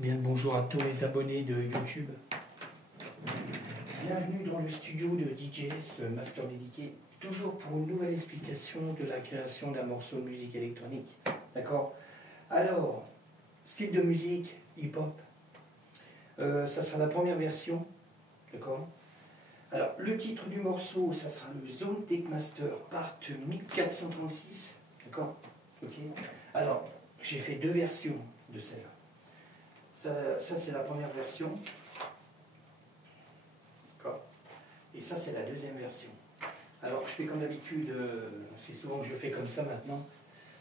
Bien le bonjour à tous les abonnés de YouTube. Bienvenue dans le studio de DJS Master Dédié, toujours pour une nouvelle explication de la création d'un morceau de musique électronique. D'accord? Alors, style de musique, hip-hop, ça sera la première version. D'accord? Alors, le titre du morceau, ça sera le Zone Tech Master Part 1436. D'accord? Ok. Alors, j'ai fait deux versions de celle-là. Ça c'est la première version. D'accord. Et ça, c'est la deuxième version. Alors, je fais comme d'habitude, c'est souvent que je fais comme ça maintenant.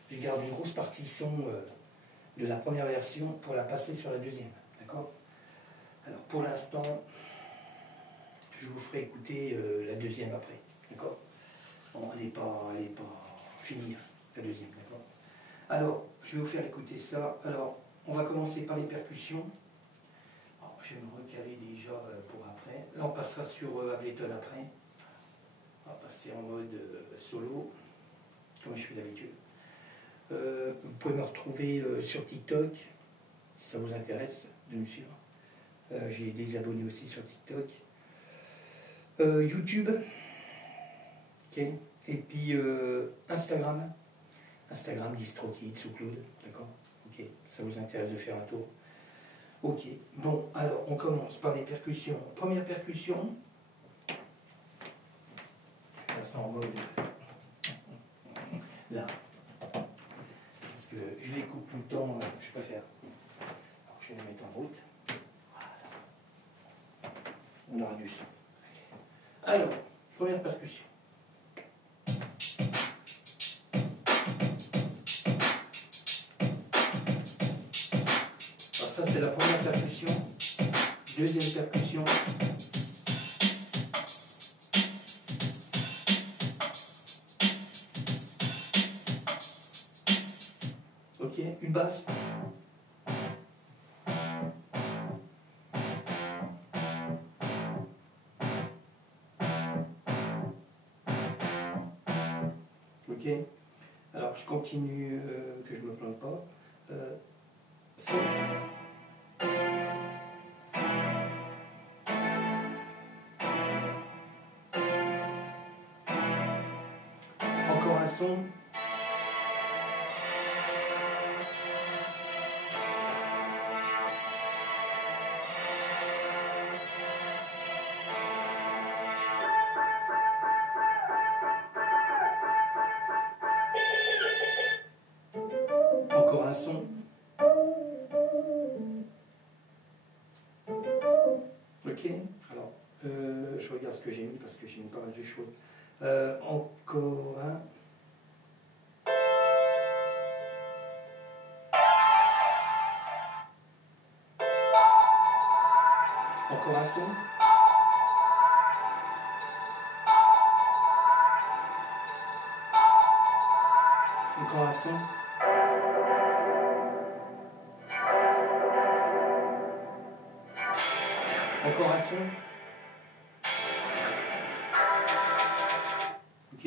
Je garde une grosse partie son de la première version pour la passer sur la deuxième. D'accord? Alors, pour l'instant, je vous ferai écouter la deuxième après. D'accord? Bon, elle n'est pas finie, la deuxième. D'accord? Alors, je vais vous faire écouter ça. Alors, on va commencer par les percussions. Alors, je vais me recaler déjà pour après. Là, on passera sur Ableton après. On va passer en mode solo, comme je fais d'habitude. Vous pouvez me retrouver sur TikTok, si ça vous intéresse de me suivre. J'ai des abonnés aussi sur TikTok. YouTube, ok. Et puis Instagram, DistroKid, SoundCloud, d'accord. Ok, ça vous intéresse de faire un tour. Ok, bon, alors on commence par les percussions. Première percussion, je passe en mode là, parce que je les coupe tout le temps, je préfère. Alors je vais les mettre en route. Voilà. On aura du son. Alors, première percussion. Alors ça c'est la première percussion. Deuxième percussion. Ok, une basse. Ok, alors je continue, que je ne me plante pas. Sol. Encore un son. Encore un son. Ok, alors je regarde ce que j'ai mis parce que j'ai mis pas mal de choses. Encore un. Encore un son. Encore un son. Encore un son. Ok,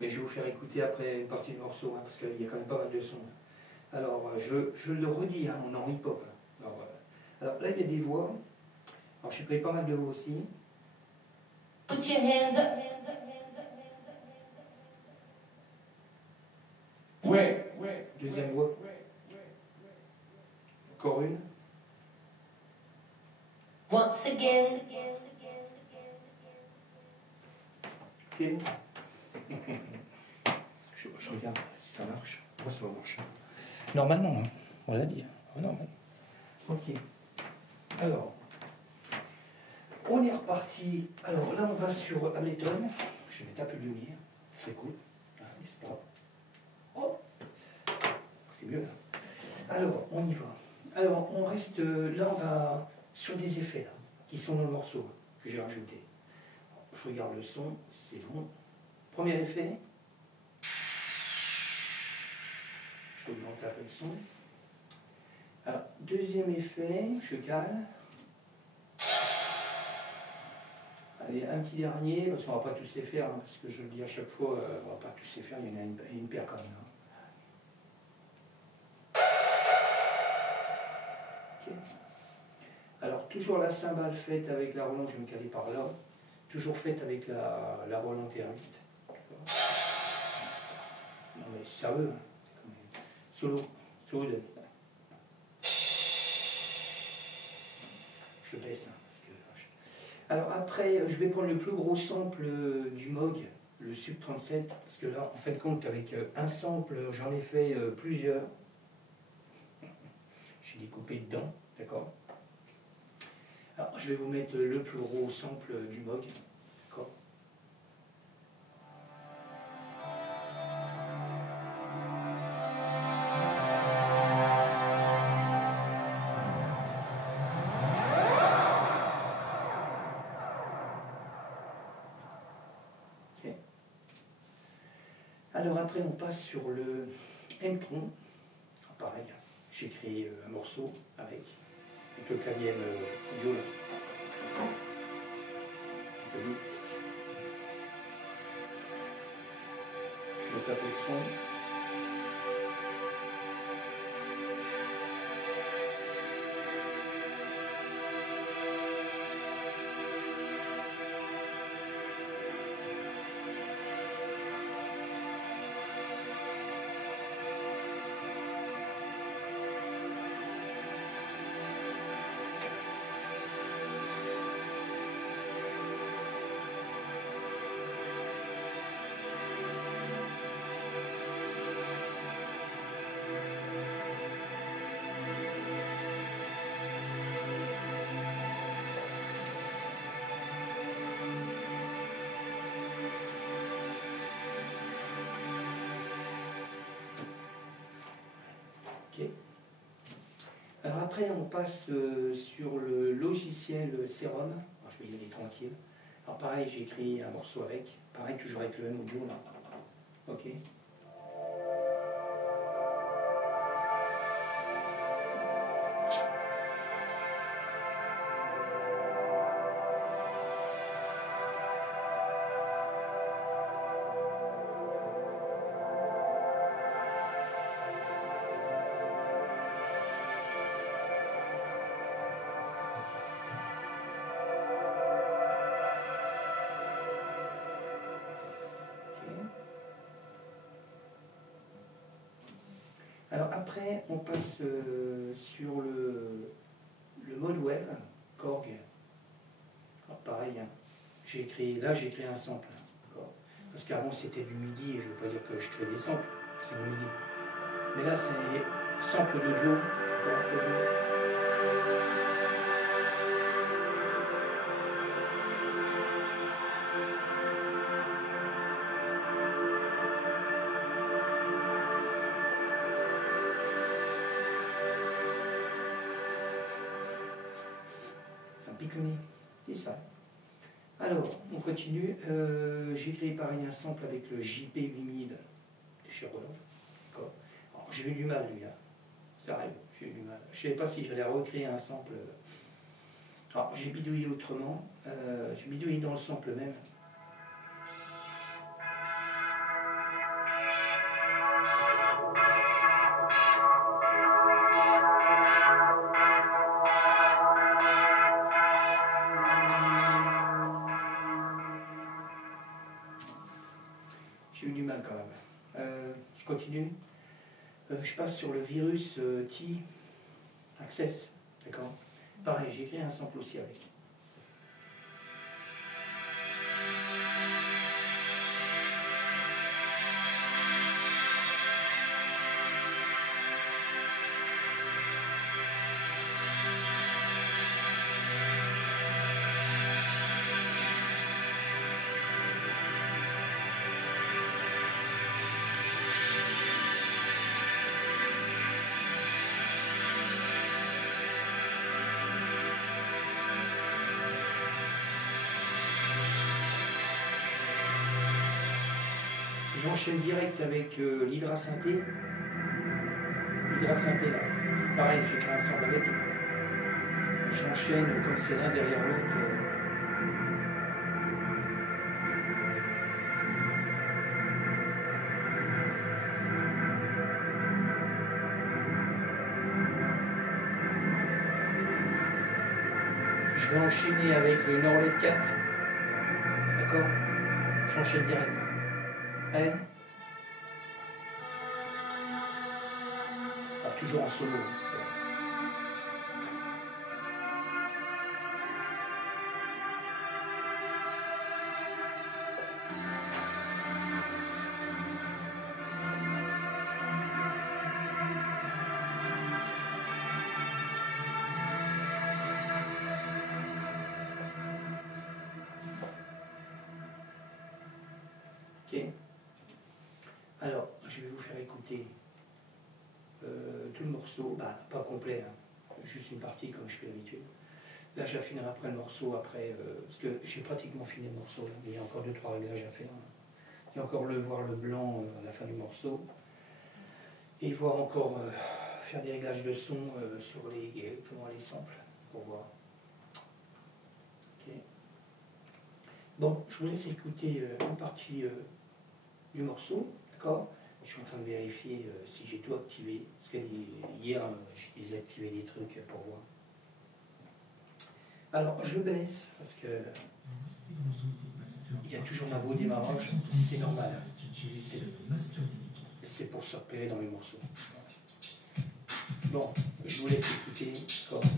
mais je vais vous faire écouter après une partie du morceau, hein, parce qu'il y a quand même pas mal de sons. Alors, je le redis, hein, on est en hip-hop. Alors là, il y a des voix. Alors, j'ai pris pas mal de voix aussi. Put your hands up. Ouais. Deuxième voix. Encore une. Once again. Ok. Je regarde si ça marche. Moi, ça va marcher. Normalement, hein, on l'a dit. Normalement. Ok. Alors, on est reparti. Alors là, on va sur Ableton. Je vais mettre un peu de lumière. C'est cool. Ah, n'est-ce pas? Oh, c'est mieux là. Alors, on y va. Alors, on reste là, on va sur des effets là, qui sont dans le morceau que j'ai rajouté. Je regarde le son, si c'est bon. Premier effet. Je augmente un peu le son. Alors, deuxième effet, je cale. Allez, un petit dernier, parce qu'on ne va pas tous les faire, hein, parce que je le dis à chaque fois, on ne va pas tous les faire, il y en a une paire quand même. Hein. Ok. Alors, toujours la cymbale faite avec la Roland, je vais me caler par là. Toujours faite avec la Roland TR8. Non, mais sérieux, hein. Solo, solo de. Je baisse, hein, parce que. Alors, après, je vais prendre le plus gros sample du Moog, le Sub 37, parce que là, en fait, compte avec un sample, j'en ai fait plusieurs. J'ai découpé dedans, d'accord. Alors, je vais vous mettre le plus gros sample du Moog, d'accord. Ok. Alors après, on passe sur le M-Tron. Pareil, j'ai créé un morceau avec le clavier audio là. Je tape le son. Ok. Alors après, on passe sur le logiciel Serum. Alors, je vais y aller tranquille. Alors pareil, j'ai écrit un morceau avec. Pareil, toujours avec le même audio là. Ok. Alors après, on passe sur le mode web, Korg. Alors pareil, hein, j'ai écrit un sample. Parce qu'avant c'était du MIDI, et je ne veux pas dire que je crée des samples, c'est du MIDI. Mais là c'est sample d'audio, ça pique le nez, c'est ça. Alors, on continue. J'ai créé pareil un sample avec le JP8000 de chez Roland. J'ai eu du mal, lui. Hein. Sérieux, j'ai eu du mal. Je ne savais pas si j'allais recréer un sample. Alors, j'ai bidouillé autrement. J'ai bidouillé dans le sample même. J'ai eu du mal quand même. Je continue. Je passe sur le virus T Access. D'accord. Pareil, j'ai créé un sample aussi avec. J'enchaîne direct avec l'Hydra Synthé. L'Hydra Synthé là. Pareil, j'ai créé un sample avec. J'enchaîne comme c'est l'un derrière l'autre. Je vais enchaîner avec le Norlet 4. D'accord? J'enchaîne direct. Allez. Alors, toujours en solo. Ok. Alors, je vais vous faire écouter tout le morceau, bah, pas complet, hein, juste une partie comme je fais d'habitude. Là, j'affinerai après le morceau, parce que j'ai pratiquement fini le morceau, là, mais il y a encore 2-3 réglages à faire. Il y a encore voir le blanc à la fin du morceau, et voir encore faire des réglages de son sur les samples, pour voir. Ok. Bon, je vous laisse écouter une partie du morceau, d'accord? Je suis en train de vérifier si j'ai tout activé, parce que hier j'ai désactivé des trucs pour voir. Alors je baisse, parce que il y a toujours ma voix au démarrage, c'est normal. C'est pour se repérer dans les morceaux. Bon, je vous laisse écouter, d'accord?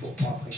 Pour prendre après.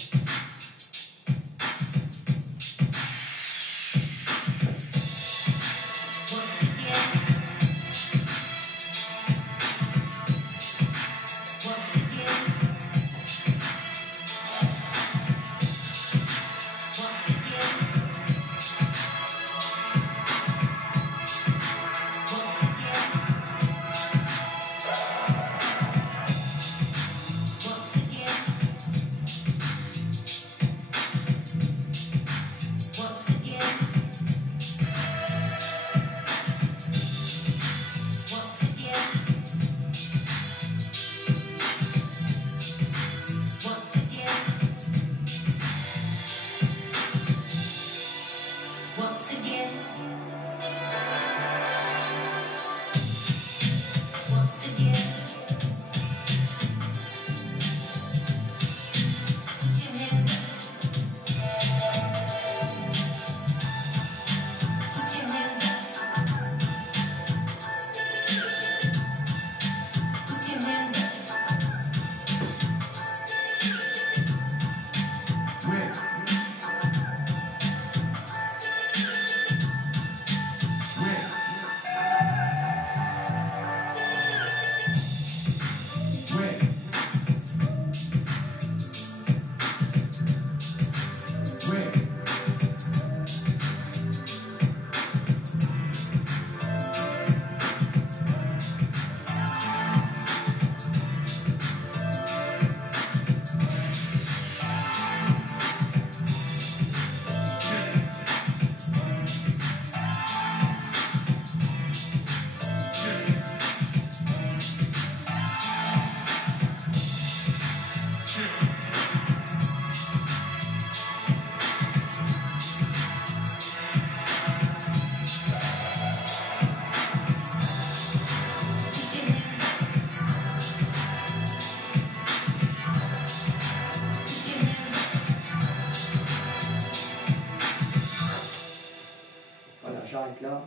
J'arrête là.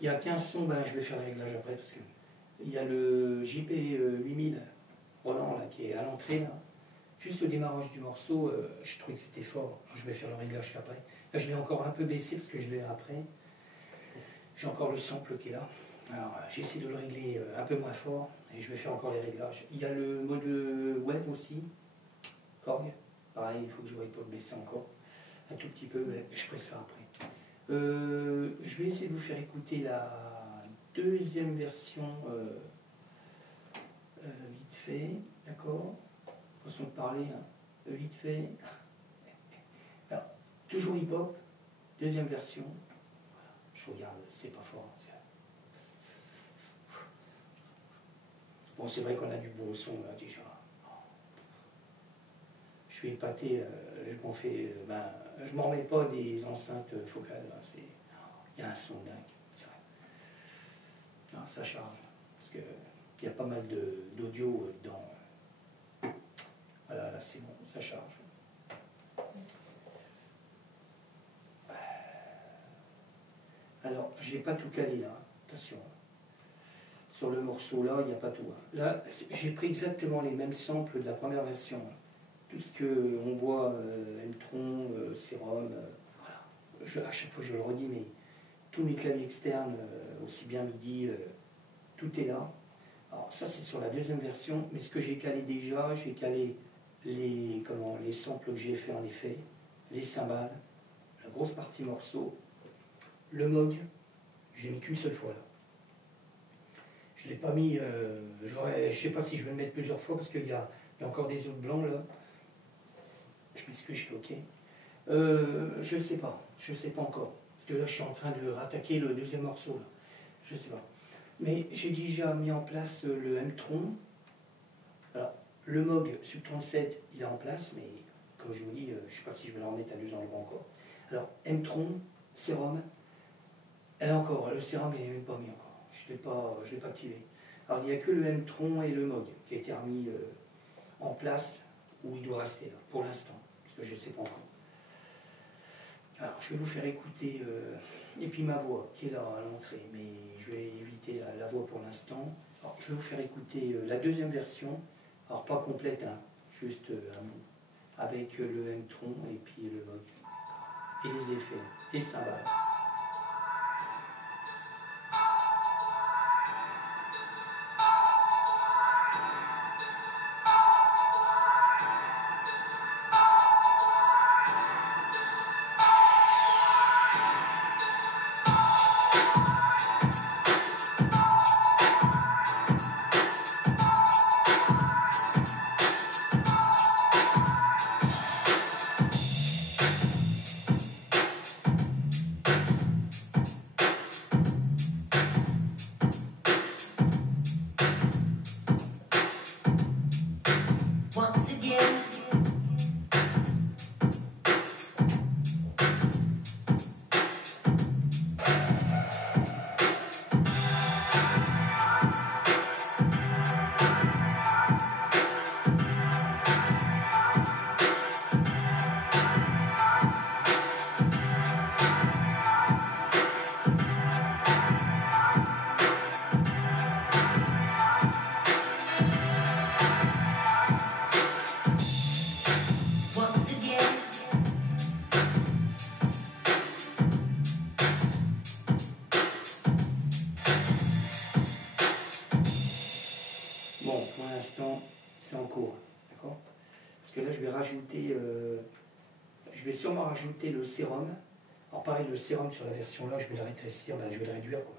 Il y a 15 sons, ben, je vais faire les réglages après parce que il y a le JP 8000 Roland là, qui est à l'entrée. Là. Juste au démarrage du morceau, je trouvais que c'était fort. Alors, je vais faire le réglage après. Là, je l'ai encore un peu baissé parce que je vais après. J'ai encore le sample qui est là. Alors, j'essaie de le régler un peu moins fort et je vais faire encore les réglages. Il y a le mode web aussi, Korg. Pareil, il faut que je voie pas le baisser encore un tout petit peu, mais je ferai ça après. Je vais essayer de vous faire écouter la deuxième version vite fait, d'accord? Façon de parler, hein, vite fait. Alors, toujours hip-hop, deuxième version. Je regarde, c'est pas fort. Bon, c'est vrai qu'on a du bon son là déjà. Je suis épaté, je m'en fais. Je m'en remets pas des enceintes focales. Il y a un son dingue. Non, ça charge. Parce qu'il y a pas mal d'audio dedans. Voilà, là c'est bon, ça charge. Alors, je n'ai pas tout calé là, attention. Sur le morceau là, il n'y a pas tout. Là, j'ai pris exactement les mêmes samples de la première version. Tout ce qu'on voit, M-Tron, Serum, voilà. À chaque fois je le redis, mais tous mes claviers externes, aussi bien MIDI, tout est là. Alors ça c'est sur la deuxième version, mais ce que j'ai calé déjà, j'ai calé les samples que j'ai fait en effet, les cymbales, la grosse partie morceau, le Moog, j'ai mis qu'une seule fois là. Je ne l'ai pas mis, je ne sais pas si je vais le mettre plusieurs fois parce qu'il y a encore des autres blancs là. Je m'excuse, je suis ok. Je ne sais pas encore. Parce que là je suis en train de rattaquer le deuxième morceau là. Je ne sais pas. Mais j'ai déjà mis en place le M-Tron. Alors, le Moog Subtron 7, il est en place, mais comme je vous dis, je ne sais pas si je vais le remettre à 2 endroits encore. Alors, M-Tron, Serum, et encore, le Serum il n'est même pas mis encore. Je ne l'ai pas activé. Alors, il n'y a que le M-Tron et le Moog qui a été remis en place où il doit rester là, pour l'instant, parce que je ne sais pas encore. Alors, je vais vous faire écouter, et puis ma voix qui est là à l'entrée, mais je vais éviter la voix pour l'instant. Alors, je vais vous faire écouter la deuxième version, alors pas complète, hein, juste un bout, avec le M-Tron et puis le Moog, et les effets, et cymbales. Once again. Once again. Bon, pour l'instant, c'est en cours, d'accord? Parce que là, je vais rajouter, je vais sûrement rajouter le sérum. Alors pareil, le sérum sur la version là, je vais le rétrécir, je vais le réduire, quoi.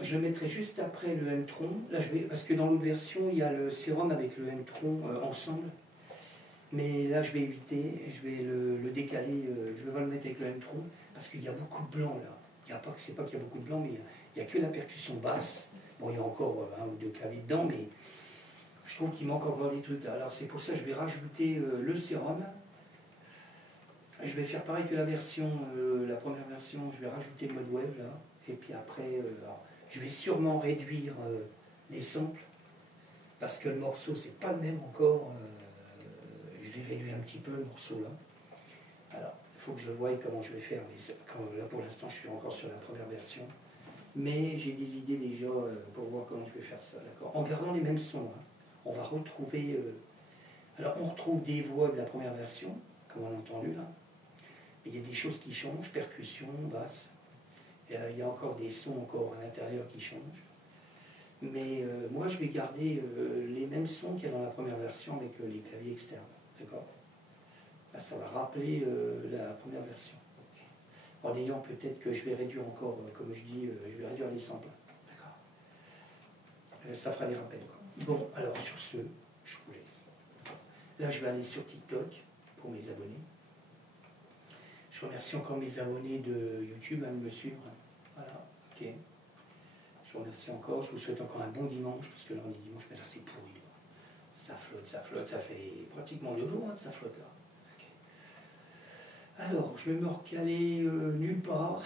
Je le mettrai juste après le M-Tron. Là, parce que dans l'autre version, il y a le sérum avec le M-Tron ensemble. Mais là, je vais éviter, je vais le décaler, je vais pas le mettre avec le M-Tron, parce qu'il y a beaucoup de blanc là. Il y a pas, c'est pas qu'il y a beaucoup de blanc, mais il n'y a que la percussion basse. Bon, il y a encore un ou deux claviers dedans, mais je trouve qu'il manque encore des trucs là. Alors c'est pour ça que je vais rajouter le sérum. Je vais faire pareil que la version, la première version, je vais rajouter le mode wave là. Et puis après, alors, je vais sûrement réduire les samples, parce que le morceau, c'est pas le même encore. Je vais réduire un petit peu le morceau là. Alors, il faut que je voie comment je vais faire. Là, pour l'instant, je suis encore sur la première version. Mais j'ai des idées déjà pour voir comment je vais faire ça, d'accord? En gardant les mêmes sons. Hein. On va retrouver... alors, on retrouve des voix de la première version, comme on l'a entendu là. Il y a des choses qui changent, percussion, basse. Il y a encore des sons encore à l'intérieur qui changent. Mais moi, je vais garder les mêmes sons qu'il y a dans la première version avec les claviers externes. D'accord? Ça va rappeler la première version. Okay. En ayant peut-être que je vais réduire encore, comme je dis, je vais réduire les samples. D'accord? Ça fera des rappels. Quoi. Bon, alors sur ce, je vous laisse. Là, je vais aller sur TikTok pour mes abonnés. Je remercie encore mes abonnés de YouTube à me suivre. Voilà, ok. Je vous remercie encore. Je vous souhaite encore un bon dimanche, parce que là, on est dimanche, mais là, c'est pourri. Là. Ça flotte, ça fait pratiquement 2 jours que ça flotte là. Okay. Alors, je vais me recaler nulle part.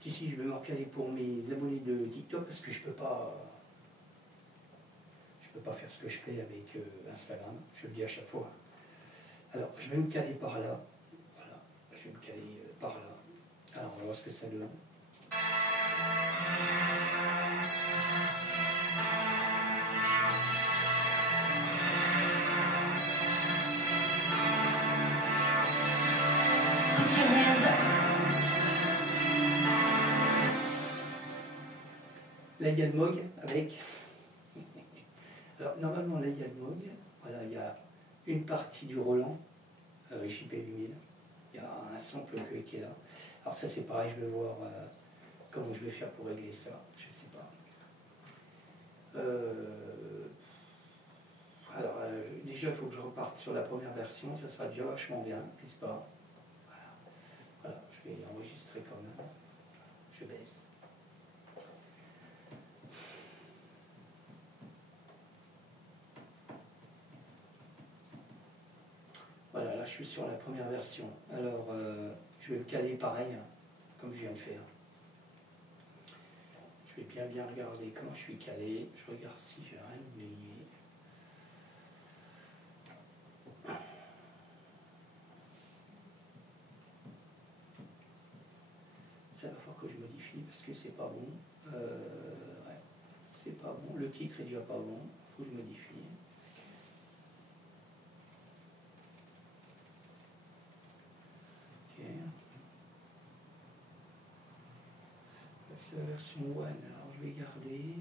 Si, je vais me recaler pour mes abonnés de TikTok, parce que je peux pas faire ce que je fais avec Instagram. Je le dis à chaque fois. Alors, je vais me caler par là. Voilà, je vais me caler par là. Alors, on va voir ce que ça donne. Put your hands up. Là, il y a le Moog avec. Alors, normalement, là, il y a le Moog. Voilà, il y a une partie du Roland, JP 8000. Il y a un sample qui est là. Alors, ça, c'est pareil, je vais voir comment je vais faire pour régler ça. Je ne sais pas. Alors, déjà, il faut que je reparte sur la première version. Ça sera déjà vachement bien, n'est-ce pas? Voilà, je vais enregistrer quand même. Je baisse. Voilà, là je suis sur la première version. Alors, je vais me caler pareil, comme je viens de faire. Je vais bien regarder comment je suis calé. Je regarde si j'ai rien oublié. Ça va falloir que je modifie parce que c'est pas bon. Ouais, c'est pas bon. Le titre est déjà pas bon. Il faut que je modifie. Ok. C'est la version One. Alors je vais garder.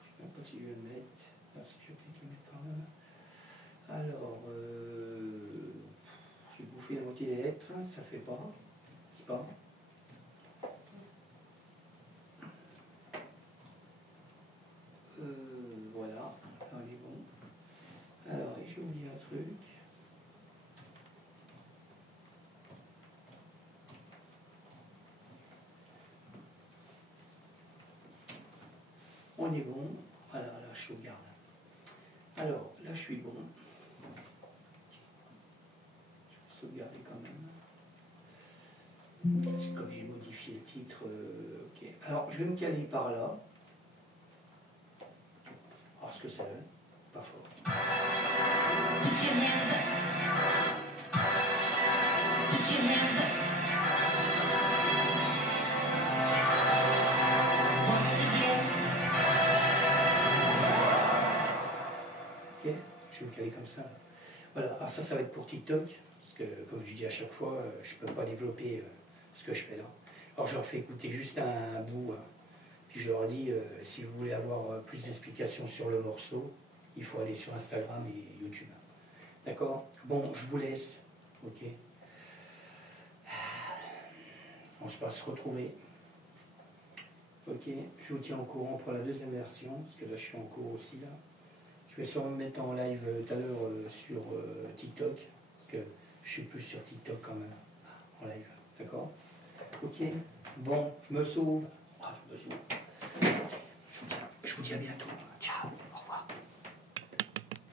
Je ne sais même pas si je vais le mettre. Ah, si je vais peut-être le mettre quand même. Alors, j'ai bouffé la moitié des lettres. Ça fait pas. N'est-ce pas? Voilà, là on est bon. Alors, j'ai oublié un truc. On est bon. Voilà, là je sauvegarde. Alors, là je suis bon. Je vais sauvegarder quand même. C'est comme j'ai modifié le titre. Ok. Alors, je vais me caler par là. Alors, ce que ça donne. Pas fort. Put your hands up. Put your hands up. Once again. Ok, je vais me caler comme ça. Voilà, alors ça va être pour TikTok, parce que comme je dis à chaque fois, je ne peux pas développer ce que je fais là. Alors je leur fais écouter juste un bout, puis je leur dis, si vous voulez avoir plus d'explications sur le morceau, il faut aller sur Instagram et YouTube. D'accord? Bon, je vous laisse, ok? On se va se retrouver. Ok, je vous tiens au courant pour la deuxième version, parce que là je suis en cours aussi là. Je vais sûrement me mettre en live tout à l'heure sur TikTok, parce que je suis plus sur TikTok quand même, en live, d'accord? Ok, bon, je me sauve. Ah, je me sauve. Je vous dis à bientôt. Ciao.